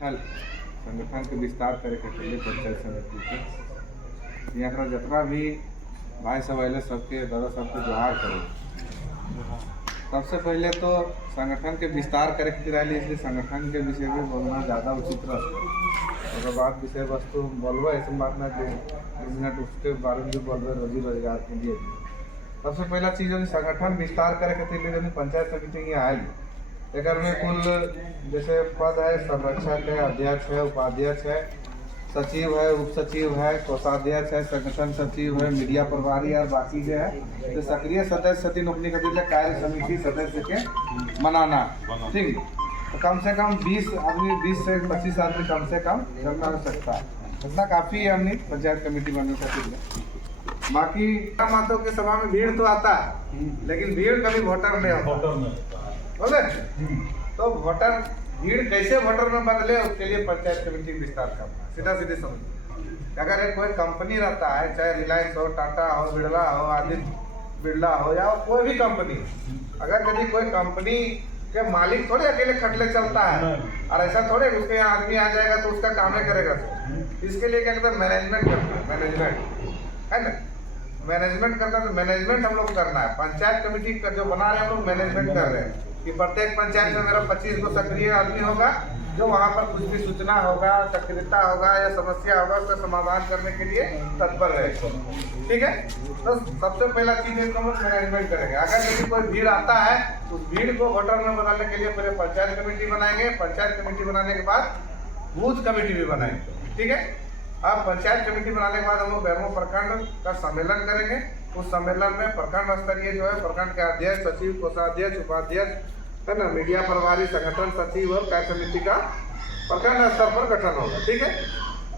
कल संगठन के विस्तार करे के लिए पंचायत समिति के यहाँ जितना भी भाई सब अले सबके दादा सबके जोहार करो। सबसे पहले तो संगठन के विस्तार करे के लिए इसलिए संगठन के विषय में बोलना ज़्यादा उचित रहता। उसके बाद विषय वस्तु बोलवा ऐसी बात ना मिनट उसके बारे में जो बोल रहे रोजी रोजगार के लिए। सबसे पहला चीज़ है संगठन विस्तार करे के लिए पंचायत समिति यहाँ आई एक में कुल जैसे पद है संरक्षक है, अध्यक्ष है, उपाध्यक्ष है, सचिव है, उप सचिव है, कोषाध्यक्ष है, संगठन सचिव है, मीडिया प्रभारी और बाकी जो है तो सक्रिय सदस्य सती नौकरी कर कार्य समिति सदस्य के मनाना। ठीक, तो कम से कम 20 आदमी 20 से 25 आदमी कम से कम करना हो सकता है। इतना काफ़ी है अपनी पंचायत कमेटी बनने सकती। बाकी मातों के सभा में भीड़ तो आता है लेकिन भीड़ कभी वोटर नहीं होता बोले। तो वोटर भीड़ कैसे वोटर में बदले उसके लिए पंचायत कमेटी विस्तार करना सीधा सीधे समझ। अगर एक कोई कंपनी रहता है चाहे रिलायंस हो, टाटा हो, बिरला हो, आदित्य बिरला हो या कोई भी कंपनी, अगर यदि कोई कंपनी के मालिक थोड़े अकेले खटले चलता है और ऐसा थोड़े उसके यहाँ आदमी आ जाएगा तो उसका काम ही करेगा। इसके लिए क्या कहते हैं मैनेजमेंट करना, मैनेजमेंट है ना, मैनेजमेंट करना। तो मैनेजमेंट हम लोग करना है। पंचायत कमेटी का जो बना रहे हैं हम लोग मैनेजमेंट कर रहे हैं कि प्रत्येक पंचायत में मेरा 25 को सक्रिय आदमी होगा जो वहाँ पर कुछ भी सूचना होगा, सक्रियता होगा या समस्या होगा उसका समाधान करने के लिए तत्पर रहेगा। ठीक है, तो सबसे पहला चीज है हम लोग मैनेजमेंट करेंगे। अगर यदि कोई भीड़ आता है उस भीड़ को वोटर में बदलने के लिए पहले पंचायत कमेटी बनाएंगे। पंचायत कमेटी बनाने के बाद बूथ कमेटी भी बनाएंगे। ठीक है, अब पंचायत कमेटी बनाने के बाद हम लोग बेरमो प्रखंड का सम्मेलन करेंगे। उस सम्मेलन में प्रखंड स्तरीय जो है प्रखंड के अध्यक्ष, सचिव, कोषाध्यक्ष, उपाध्यक्ष है ना, मीडिया प्रभारी, संगठन सचिव और कार्य समिति का प्रखंड स्तर पर गठन होगा। ठीक है,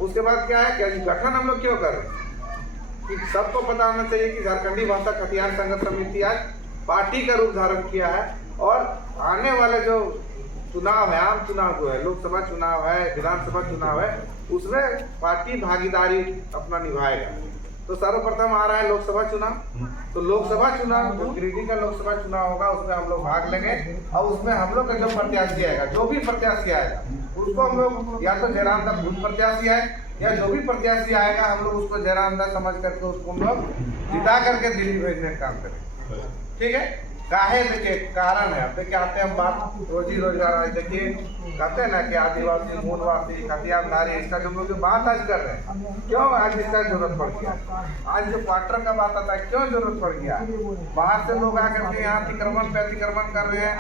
उसके बाद क्या है, क्या गठन हम लोग क्यों कर रहे हैं कि सबको पता होना चाहिए कि झारखंडी भाषा खतियान संघर्ष समिति आज पार्टी का रूप धारण किया है और आने वाले जो चुनाव है, आम चुनाव जो है, लोकसभा चुनाव है, विधानसभा चुनाव है, उसमें पार्टी भागीदारी अपना निभाएगा। तो सर्वप्रथम आ रहा है लोकसभा चुनाव। तो लोकसभा चुनाव जो गिरिडीह का लोकसभा चुनाव होगा उसमें हम लोग भाग लेंगे और उसमें हम लोग का जो प्रत्याशी आएगा, जो भी प्रत्याशी आएगा उसको हम लोग या तो जयराम दास खुद प्रत्याशी है या जो भी प्रत्याशी आएगा हम लोग उसको जयराम दास समझ करके उसको हम लोग जिता करके दिल्ली भेजने का काम करेंगे। ठीक है, काहे देखिए कारण है। अब देखिए आते हैं हम बात रोजी रोजगार, देखिए कहते हैं ना कि आदिवासी, मूलवासी, खतियानधारी, इसका जो हम लोग बात आज कर रहे हैं, क्यों आज इसका जरूरत पड़ गया। आज जो क्वार्टर का बात आता है क्यों जरूरत पड़ गया, बाहर से लोग आकर के यहाँ अतिक्रमण पे अतिक्रमण कर रहे हैं।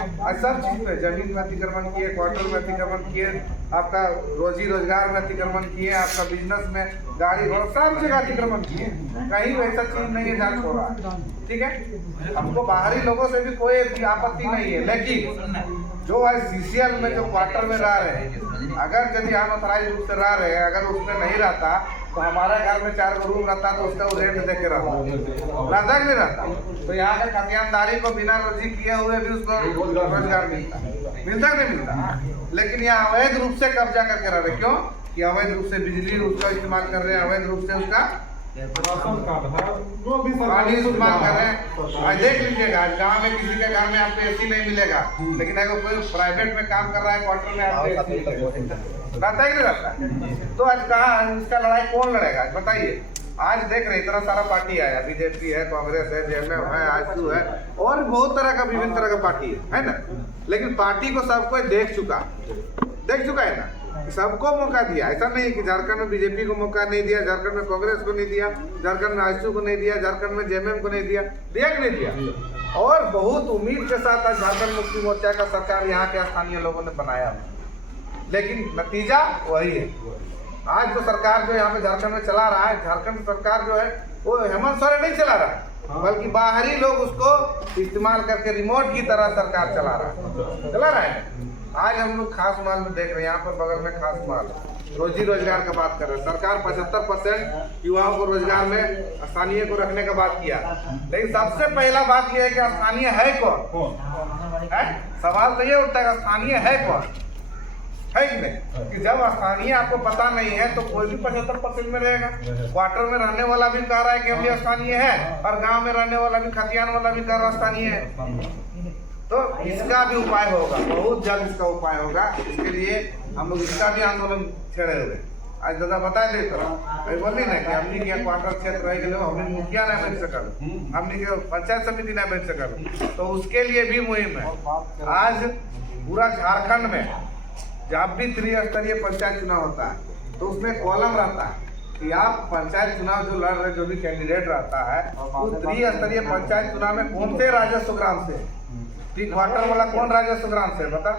सब चीज पे जमीन में अतिक्रमण किए, क्वार्टर में अतिक्रमण किए, आपका रोजी रोजगार में अतिक्रमण किए, आपका बिजनेस में, गाड़ी घोड़ा सब जगह अतिक्रमण किए। कहीं वैसा चीज नहीं है जहाँ हो रहा है। ठीक है, हमको बाहरी लोगों से भी कोई आपत्ति नहीं है, लेकिन जो आज सीसीएल में जो क्वार्टर में रह रहे हैं, अगर यदि हम अथराइज रूप से रह रहे हैं, अगर उसमें नहीं रहता तो हमारे घर में 4 रूम रहता तो उसका रेंट दे के रहता नहीं रहता। तो यहाँ के खतियानदारी को बिना रोजी किए हुए भी उसको रोजगार मिलता नहीं मिलता। लेकिन यहाँ अवैध रूप से कब्जा करके रह रहे। क्यों कि अवैध रूप से बिजली उसका इस्तेमाल कर रहे हैं, अवैध रूप से उसका पानी इस्तेमाल कर रहे हैं। आज देख लीजिएगा आज गाँव में किसी के घर में आपको एसी नहीं मिलेगा, लेकिन अगर कोई प्राइवेट में काम कर रहा है क्वार्टर में आपको एसी रहता ही नहीं रहता। तो आज कहाँ इसका लड़ाई कौन लड़ेगा बताइए। आज देख रहे इतना सारा पार्टी आया, बीजेपी है, कांग्रेस है, जेएमएम है, आजसू है और बहुत तरह का विभिन्न तरह का पार्टी है ना। लेकिन पार्टी को सब कोई देख चुका है ना, सबको मौका दिया। ऐसा नहीं है कि झारखंड में बीजेपी को मौका नहीं दिया, झारखंड में कांग्रेस को नहीं दिया, झारखंड में आजसू को नहीं दिया, झारखंड में जेएमएम को नहीं दिया कि नहीं दिया। और बहुत उम्मीद के साथ आज झारखंड मुक्ति मोर्चा का सरकार यहाँ के स्थानीय लोगों ने बनाया, लेकिन नतीजा वही है। आज जो सरकार जो यहाँ पे झारखंड में चला रहा है, झारखंड सरकार जो है वो हेमंत सोरेन नहीं चला रहा है, बल्कि बाहरी लोग उसको इस्तेमाल करके रिमोट की तरह सरकार चला रहा है। आज हम लोग खास माल में देख रहे हैं, यहाँ पर बगल में खास माल रोजी रोजगार का बात कर रहे हैं। सरकार 75% युवाओं को रोजगार में स्थानीय को रखने का बात किया, लेकिन सबसे पहला बात यह है कि स्थानीय है कौन है। सवाल तो ये उठता है स्थानीय है कौन, है कि नहीं। कि जब स्थानीय आपको पता नहीं है तो कोई भी 75% में रहेगा। क्वार्टर में रहने वाला भी कह रहा है कि हम भी स्थानीय है और गांव में रहने वाला भी, खतियान वाला भी कह रहा स्थानीय है। तो इसका भी उपाय होगा, बहुत जल्द इसका उपाय होगा। इसके लिए हम लोग इसका भी आंदोलन छेड़े हुए। आज दादा बता दे तो अभी बोली ना कि हमने क्या क्वार्टर क्षेत्र रह गए, हमने मुखिया ना बन सकल, हमने के पंचायत समिति ना बन सकल, तो उसके लिए भी मुहिम है। आज पूरा झारखंड में जब भी त्रिस्तरीय पंचायत चुनाव होता है तो उसमें कॉलम रहता है कि आप पंचायत चुनाव जो लड़ रहे, जो भी कैंडिडेट रहता है वो त्रिस्तरीय पंचायत चुनाव में कौन से राजस्व ग्राम से, क्वार्टर वाला कौन राजस्व ग्राम से बता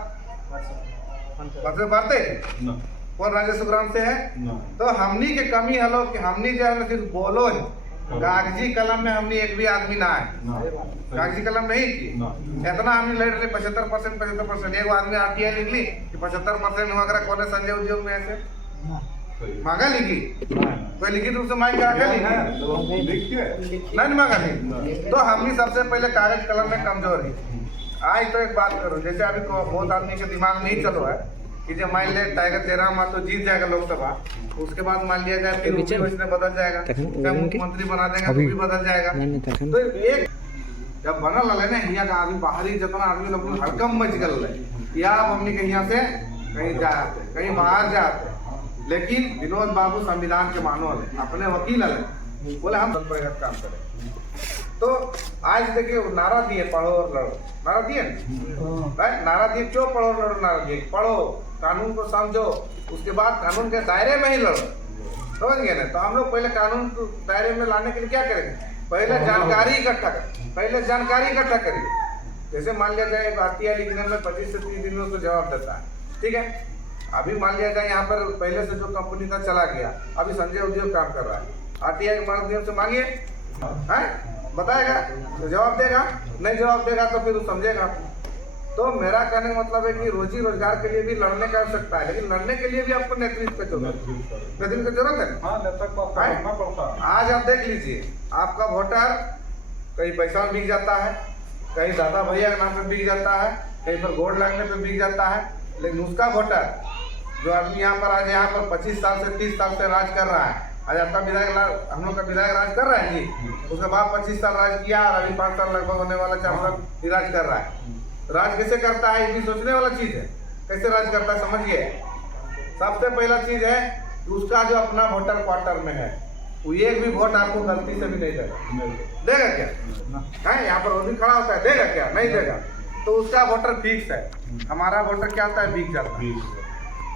पाते, कौन राजस्व ग्राम से है। तो हमनी के कमी हलो कि हमनी जो है सिर्फ बोलो है, कागजी कलम में हमने एक भी आदमी ना है, कागजी कलम नहीं की। इतना हमने लड़ रहे 75%, एक आदमी आरटीआई लिख ली कि 75% हुआ करा, कौन संजय उद्योग में ऐसे मांगा लिखी, कोई लिखित रूप से मांग के आगे नहीं मांगा लिखी। तो हमने सबसे पहले कागज कलम में कमजोर है। आज तो एक बात करो, जैसे अभी बहुत आदमी के दिमाग में ही चलो है कि जब मान लिया टाइगर जयराम तो जीत जाएगा लोकसभा, उसके बाद मान लिया जाए फिर उसने बदल जाएगा, मुख्यमंत्री बना देगा तो भी बदल जाएगा। तो एक जब बनल रहे ना यहाँ का आदमी बाहरी जितना आदमी लोग हड़कम मच गल रहे, या अब हमने कहीं यहाँ से कहीं जाते कहीं बाहर जाते, लेकिन विनोद बाबू संविधान के मानव है, अपने वकील है, बोले हम काम करें। तो आज देखिए नारा दिए पढ़ो और लड़ो, नारा दिए नारा दिए, क्यों पढ़ो लड़ो नारा दिए, पढ़ो कानून को समझो, उसके बाद कानून के दायरे में ही लड़ो, समझ गए ना। तो हम लोग पहले कानून को दायरे में लाने के लिए क्या करेंगे, पहले जानकारी इकट्ठा करिए। जैसे मान लिया जाए आरटीआई लिखने में 25 से 30 दिन में उसको जवाब देता है, ठीक है। अभी मान लिया जाए यहाँ पर पहले से जो कंपनी का चला गया, अभी संजय उद्योग काम कर रहा है, आरटीआई के माध्यम से मांगिए, बताएगा तो जवाब देगा, नहीं जवाब देगा तो फिर समझेगा। तो मेरा कहने का मतलब है कि रोजी रोजगार के लिए भी लड़ने की आवश्यकता है, लेकिन लड़ने के लिए भी आपको नेतृत्व की जरूरत है। आज आप देख लीजिए, आपका वोटर कहीं पैसा में बिक जाता है, कहीं दादा भैया के नाम पे बिक जाता है, कहीं पर गोल्ड लगने पे बिक जाता है, लेकिन उसका वोटर जो आदमी यहाँ पर आज यहाँ पर 25 साल से 30 साल से राज कर रहा है, आज आपका विधायक हम लोग का विधायक राज कर रहा है जी, उसके बाद 25 साल राज किया और अभी 5 साल लगभग होने वाला 4 साल राज कर रहा है। राज कैसे करता है ये भी सोचने वाला चीज है, कैसे राज करता है समझिए। सबसे पहला चीज है उसका जो अपना वोटर क्वार्टर में है, वो एक भी वोट आपको गलती से भी नहीं देगा क्या है, यहाँ पर वो भी खड़ा होता है, देगा क्या, नहीं देगा। तो उसका वोटर फिक्स है, हमारा वोटर क्या होता है, बिक जाता है।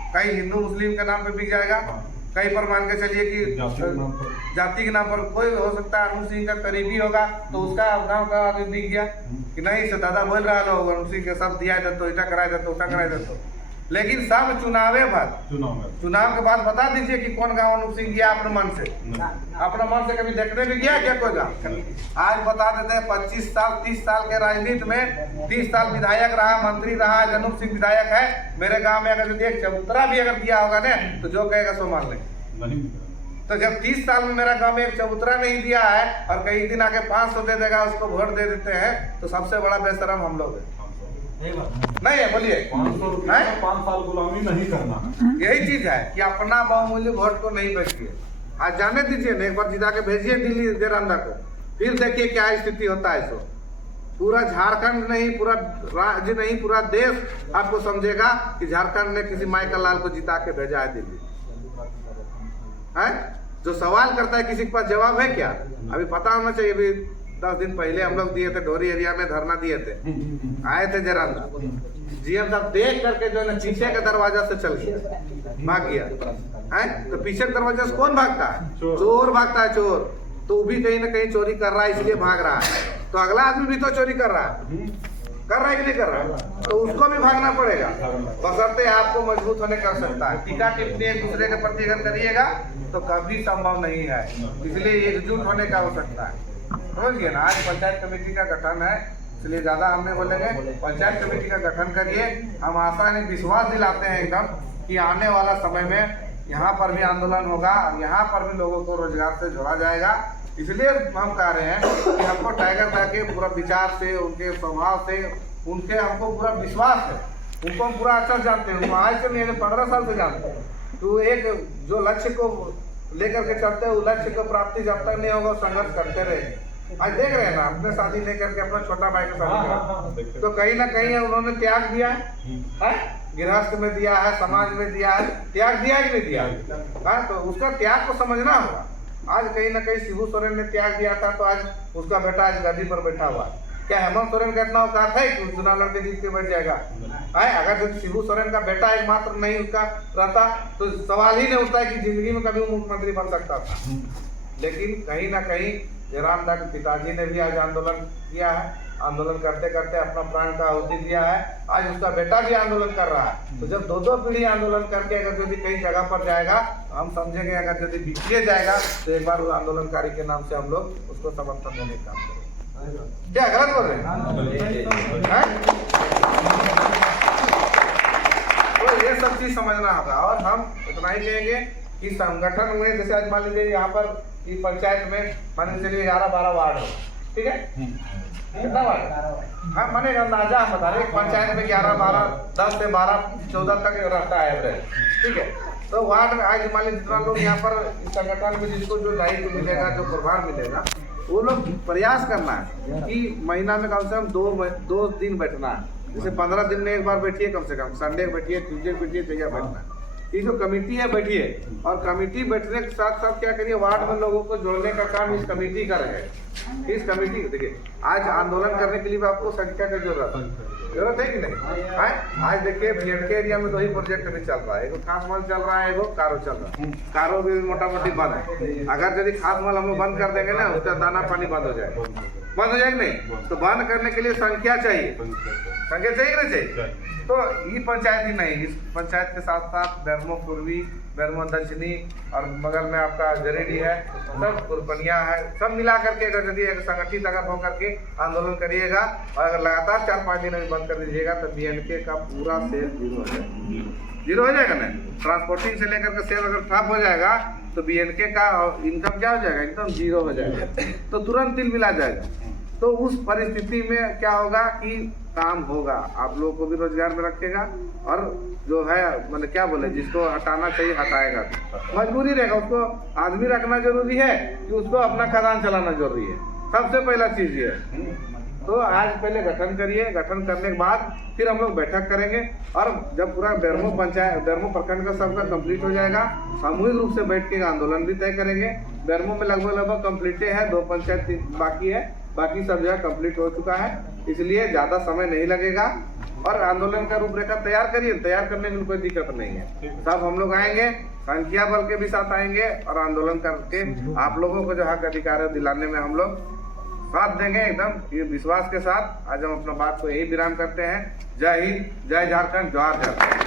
कहीं हिंदू मुस्लिम के नाम पे बिक जाएगा, कहीं पर मान के चलिए कि जाति के नाम पर कोई हो सकता है अनु सिंह का करीबी होगा तो उसका गांव का आदमी दिख गया कि नहीं से दादा बोल रहा लोग अनु सिंह के सब दिया जाता, इटा कराया जाता, उटा कराया जाता। लेकिन सब चुनाव के बाद बता दीजिए कि कौन गांव अनु सिंह गया अपने मन से, अपने मन से कभी देखने भी गया क्या कोई गाँव। आज बता देते हैं 25 साल 30 साल के राजनीति में 30 साल विधायक रहा, मंत्री रहा, अनूप सिंह विधायक है, मेरे गांव में अगर एक चबूतरा भी अगर दिया होगा ना तो जो कहेगा सो मान ले। तो जब 30 साल में मेरा गांव में एक चबूतरा नहीं दिया है और कई दिन आके 500 दे देगा, उसको वोट दे देते हैं, तो सबसे बड़ा बेशरम हम लोग है। नहीं है, बोलिए 5 साल गुलामी नहीं करना, यही चीज है कि अपना बहुमूल्य वोट को नहीं बेचिए। आज जाने दीजिए ना, एक बार जिता के भेजिए दिल्ली देरांदा को, फिर देखिए क्या स्थिति होता है। सो पूरा झारखंड नहीं, पूरा राज्य नहीं, पूरा देश आपको समझेगा कि झारखंड ने किसी माइकल लाल को जिता के भेजा है दिल्ली। है जो सवाल करता है किसी के पास जवाब है क्या, अभी पता होना चाहिए। अभी 10 दिन पहले हम लोग दिए थे, ढोरी एरिया में धरना दिए थे, आए थे जरा जीएम साहब देख करके जो है ना पीछे के दरवाजा से चल गया, भाग गया है। तो पीछे के दरवाजा से कौन भागता है, चोर भागता है, चोर। तो वो भी कहीं ना कहीं चोरी कर रहा है इसलिए भाग रहा है, तो अगला आदमी भी तो चोरी कर रहा है कि नहीं कर रहा है, तो उसको भी भागना पड़ेगा। बशर्ते आपको मजबूत होने की आवश्यकता है। टीका टिप्पणी एक दूसरे के प्रति अगर करिएगा तो कभी संभव नहीं है, इसलिए एकजुट होने की आवश्यकता है, समझिए ना। आज पंचायत कमेटी का गठन है, इसलिए ज्यादा हमने बोलेंगे पंचायत कमेटी का गठन करिए। हम आशा नहीं विश्वास दिलाते हैं एकदम कि आने वाला समय में यहाँ पर भी आंदोलन होगा, यहाँ पर भी लोगों को रोजगार से जोड़ा जाएगा। इसलिए हम कह रहे हैं कि हमको टाइगर साहब के पूरा विचार से, उनके स्वभाव से, उनके हमको पूरा विश्वास है, उनको हम पूरा अच्छा जानते हैं। आज से नहीं 15 साल से जानते हैं। तो एक जो लक्ष्य को लेकर के चलते हैं, वो लक्ष्य को प्राप्ति जब तक नहीं होगा संघर्ष करते रहे। आज देख रहे हैं ना, अपने शादी लेकर के अपना छोटा भाई का शादी करा, तो कहीं ना कहीं उन्होंने त्याग दिया है, गृहस्थ में दिया है, समाज में दिया है, त्याग दिया कि नहीं दिया? हाँ, तो उसका त्याग को समझना होगा। आज कहीं ना कहीं शिबू सोरेन ने त्याग दिया था, तो आज उसका बेटा आज गद्दी पर बैठा हुआ है। क्या हेमंत सोरेन का इतना औकात है कि चुनाव लड़के जीत के बैठ जाएगा? है, अगर जो शिबू सोरेन का बेटा एकमात्र नहीं उसका रहता तो सवाल ही नहीं उठता है कि जिंदगी में कभी वो मुख्यमंत्री बन सकता था। लेकिन कहीं ना कहीं जयराम दास के पिताजी ने भी आज आंदोलन किया है, आंदोलन करते करते अपना प्राण का आहुति दिया है। आज उसका बेटा भी आंदोलन कर रहा है। तो जब दो पीढ़ी आंदोलन करके अगर यदि कई जगह पर जाएगा, हम समझेंगे अगर यदि बिखरे जाएगा तो एक बार उस आंदोलनकारी के नाम से हम लोग उसको समर्थन देने का काम करेंगे। क्या गलत बोल रहे हैं? तो ये सब चीज समझना होगा। और हम इतना ही कहेंगे कि संगठन में जैसे आज मान लीजिए यहाँ पर इस पंचायत में मान के चलिए 11-12 वार्ड हो, ठीक है? कितना वार्ड? हाँ, माने अंदाजा हम बता रहे हैं पंचायत में 11-12, 10 से 12-14 तक रहता है एवरेज, ठीक है? तो वार्ड में आज मान लीजिए जितना लोग यहाँ पर इस संगठन में जिसको जो दायित्व मिलेगा, जो प्रभार मिलेगा, वो लोग प्रयास करना है कि महीना में कम से कम 2 दिन बैठना है। जैसे 15 दिन में एक बार बैठिए, कम से कम संडे बैठिए, ट्यूजडे बैठिए, जगह बैठना है। ये जो कमेटी है बैठिए, और कमेटी बैठने के साथ साथ क्या करिए, वार्ड में लोगों को जोड़ने का काम इस कमेटी का रहेगा। इस कमेटी देखिए, आज आंदोलन करने के लिए भी आपको संख्या की जरूरत है कि नहीं? आज देखिए बीएनके एरिया में 2 ही प्रोजेक्ट भी चल रहा है, एगो खास माल चल रहा है, एगो कारो चल रहा है। कारो भी मोटा मोटी बंद है। अगर यदि खास माल हम लोग बंद कर देंगे ना, उसका दाना पानी बंद हो जाएगा। बंद हो जाएगा नहीं? तो बंद करने के लिए संख्या चाहिए, संख्या चाहिए कि नहीं चाहिए? तो ये पंचायत ही नहीं, इस पंचायत के साथ साथ बैरमो पूर्वी, बैरमो दक्षिणी और बगल में आपका जरेडी है, सब कुरपनिया है, सब मिला करके अगर यदि संगठित अगर हो करके आंदोलन करिएगा और अगर लगातार 4-5 दिन अभी बंद कर दीजिएगा तो बीएनके का पूरा सेल जीरो हो जाएगा ना। ट्रांसपोर्टिंग से लेकर के सेल अगर ठप हो जाएगा तो बीएनके का इनकम क्या हो जाएगा? इनकम जीरो हो जाएगा, तो तुरंत तिल मिला जाएगा। तो उस परिस्थिति में क्या होगा कि काम होगा, आप लोगों को भी रोजगार में रखेगा, और जो है मतलब क्या बोले, जिसको हटाना चाहिए हटाएगा। मजबूरी रहेगा, उसको आदमी रखना जरूरी है कि उसको अपना खदान चलाना जरूरी है। सबसे पहला चीज ये है। तो आज पहले गठन करिए, गठन करने के बाद फिर हम लोग बैठक करेंगे, और जब पूरा बैरमो पंचायत, बैरमो प्रखंड का सबका कंप्लीट हो जाएगा, सामूहिक रूप से बैठ के आंदोलन भी तय करेंगे। बैरमो में लगभग कंप्लीट है, 2 पंचायत बाकी है, बाकी सब जगह कंप्लीट हो चुका है, इसलिए ज़्यादा समय नहीं लगेगा। और आंदोलन का रूपरेखा तैयार करिए, तैयार करने में कोई दिक्कत नहीं है। सब हम लोग आएंगे, संख्या बल के भी साथ आएंगे, और आंदोलन करके आप लोगों को जो हक अधिकार दिलाने में हम लोग साथ देंगे एकदम ये विश्वास के साथ। आज हम अपना बात को यही विराम करते हैं। जय हिंद, जय झारखंड, जोहार झारखंड।